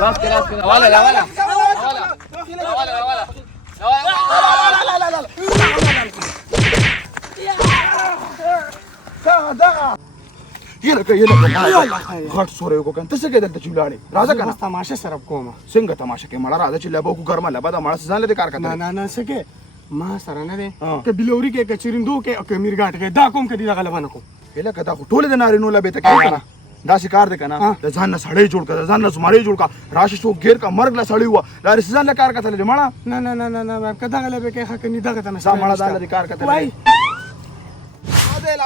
घट सोरे को तसं काय त्याची लाडे राजा का तमाशा सरब कोमा सिंग तमाशा के मला राजाची लॅबो ku गरमा लबा मला झाले ते कार का ना सके मा सरना रे के बिलोरी के चिरिंदो के मिरगाट के दाकोम के दिला गलवा नको हेला कदा टोले देणारे नो लबे ते काय करा दासी कार दे कना जान साडे जोड का जान सुमारे जोड का राशि सो घेर का मरगला साडी हुआ लारे जान कार का चले मला ना कदा गलबे के हक निदा का सा मला झाले कार का वाई आदे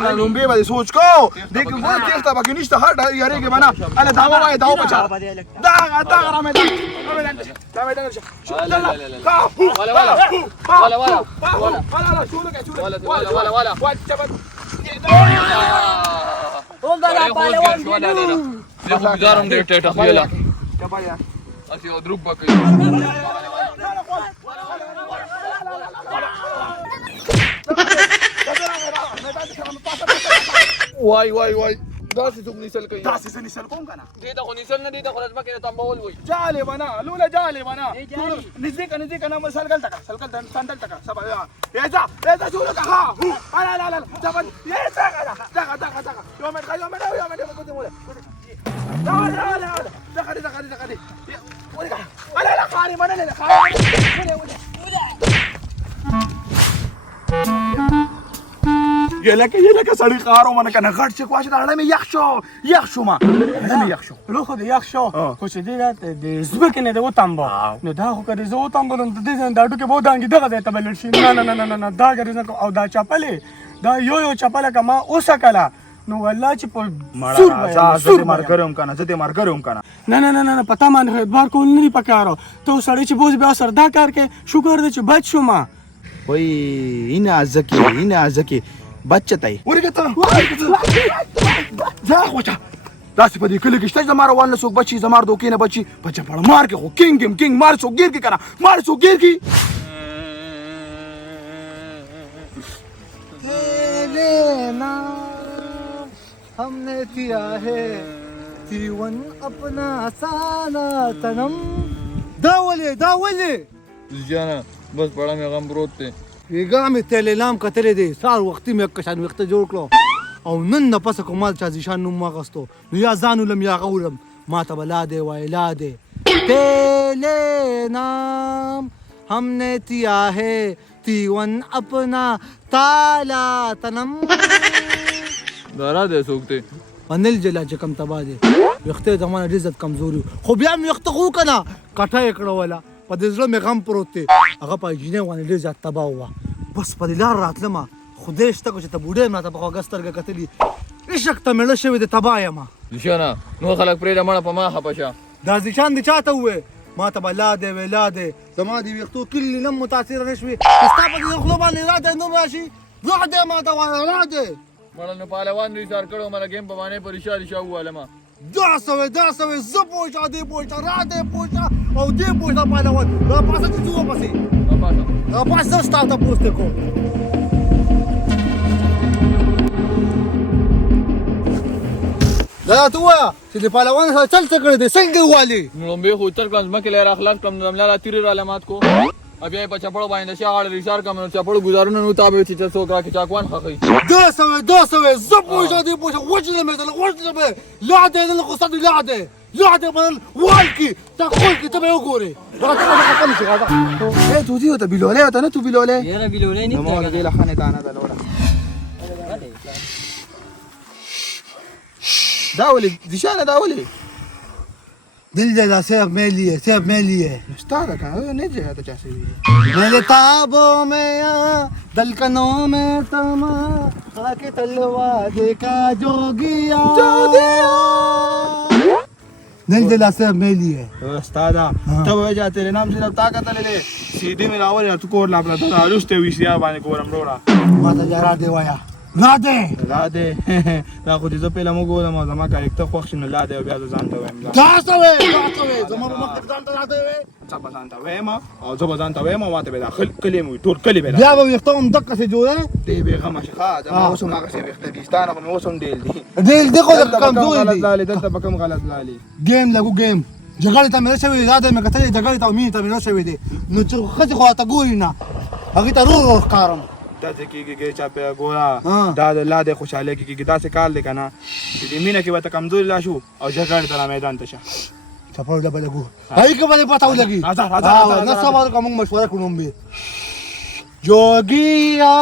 ना लुंबे बादी सोच को देख वो देखता बाकी निष्ठा हट यारे के बना अरे दावा वाय दाव बचा दा रामे वाई दासी तुम निसल कहीं दासी से निसल कौन का ना देता को निसल ना देता को रजमा के तंबा बोल वही जाले बना लूला जाले बना निजे का नाम सलकल तक संदल तक सब ऐसा चूलो का हां अला जबन ये जगा यो में को बोले जगा दे ओरे का अला खारी मन ले खारी गेला का साडी खारो मन का घाट से क्वाश दाडा में याखशो मा लो खो दे याखशो कुछ दिगा दे zbekene de otamba no da ho ka de otamba no de दाडू के बहुत आंगी दगा देता बलशी ना दा गरे ना औ दा चपले दा यो चपला का मा ओसकला नो वल्ला च सुर मार करम काना ना पता मान है बार को नहीं पकारो तो साडी च बोझ बे सरदा करके शुगर दे च बच्चो मा ओय इना जकी बच्चा आहे उरे घेता जा खोचा दासी पदी कली की स्टेज मारो वाला सोक बच्ची जमार दो केने बच्ची बच्चा पड़ मार के हो किंग मार सो गिर की करा मार सो गिर की लेना हमने किया है जीवन अपना साला तनम दावले जाना बस बड़ा में गम रोते येगा में तेले नाम कतरे दे सार वक्ती में कशान वक्त जोड़ कलो او نن نفس کومال چا ځشان نو ماغستو نو یا زانولم یا غولم ما ته بلا دے وای لا دے تیلے نام हमने दिया है जीवन अपना ताला तनम دارا دے سوکتے انل جلا جکم تبا دے وخته زمانه عزت کمزوري خو بیا مې وخت خو کنه کټه کړه ولا په دې زړه مې غم پروت دی هغه په جنې باندې ډېر زیات تبا وه بس په دې لار راتلمه خدای شته چې ته بوډۍ ماته په خواږه سترګه کتلي عشق ته مېړه شوی دی تبا یم ذیشانه نو خلک پرېږده مړه په ما خفه شه دا ذیشان دې چاته ووې ما ته به لا دی ویلا دی زما دې ویښتو کلي نه متاثره نه شوې چې ستا په دې خولو باندې را دی نوم راشي را دی ما ته وایه را دی مړه نو پهلوان دوی سار کړو مله ګیم په باندې په رشا ووالمه دا سوې زه پوه دې پوه را دی پوه او دې پوه پهلوان را پاسه چې څه وپسې را پاسه زه ستا ته پوسټ کوم دا ته وایه چې د پهلوان سره چل څه کړی دی څنګه والي لومبې خو تر کله ځمکې لاره خلاص کړم نو ملا تیرې راله مات کو بیا یې په چپړو باندې شاړ ریشار کم نو چپړو گزارونه نو تابې چې څوک راکې چاکوان خخی دا سوې زه پوه دې پوه وجنه مې لا دې نه خو ستاسو لا دې بدل والکی تا خپل کې ته به وګورې راته نه خپل شي راځه تو دې ته بلولې ته نه تو بلولې یاره بلولې نه مو دې له خانه دانه ده لوړه داولي ذیشانه داولي दिल जला सेब में लिए स्टार का नहीं जाता जैसे मेरे ताबों में या दलकनों में तमा आके तलवा देखा जोगिया दिल जला सेब में लिए उस्तादा तब हो जाते रे नाम से ताकत ले सीधी में लावर तू कोर लापला था आलूस ते विषया बाने कोरम रोड़ा माता जरा देवाया Lade! Lade. Ako dito pala mo gula mo zama ka ikta ko action lade obi azo zanta wem. Gasa we! Zama mo makikita lade we! Zaba zanta wema. O zaba zanta wema wate beda kalimu tur kali beda. Diaba يختارون دقة في جوه Tebe kama shaka. Zama uso makasi ikta distan ako uso deldi. دي قولك كم زوي lali danta bakam galat lali. جيم لاقو جيم جغالي تعمل شوي هذا ما قتلي جغالي تعمل تعمل شوي دي نتشو خدي خوا تقولنا أغيت أروح كارم Dase ki chape gola. Ah. Da lade خوشاله ki da se kal de kana. Idi mina ki bata kamzuri la shu. Au jagar tana मैदान tasha. سافر ده بلغو هاي كمان بتاعه لقي هذا ناس ما كمان مشوار كلهم بي جوجيا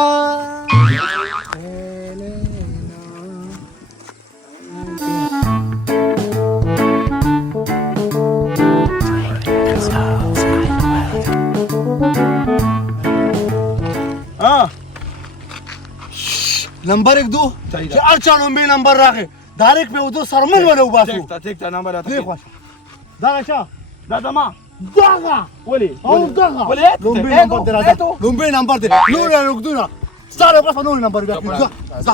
اه نمبر एक दो चाहिए। चार चार number number रखे डायरेक्ट पे उधर सरमन वाले उबासू تكتا نمبر देख वाश दागा शा دا دما दागा ولي او दागा ولي लंबे नंबर दे रहा लंबे नंबर दे नूर रुक दो ना सारे पास नूर नंबर जा जा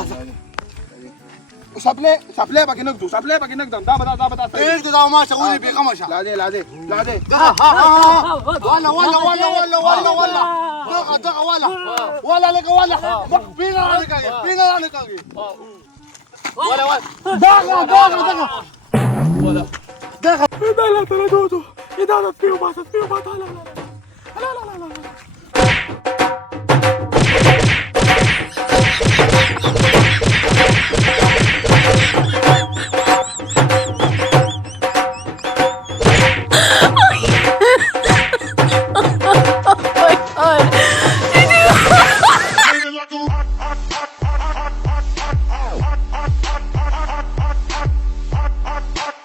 سابلي باقي نقدو سابلي باقي نقدم دا بدا एक दो ما شغولي بي خمسه لا دي ولا دغا ولا لك ولا بينا لك ولا دغا لا ترى دوتو إذا فيه باصت لا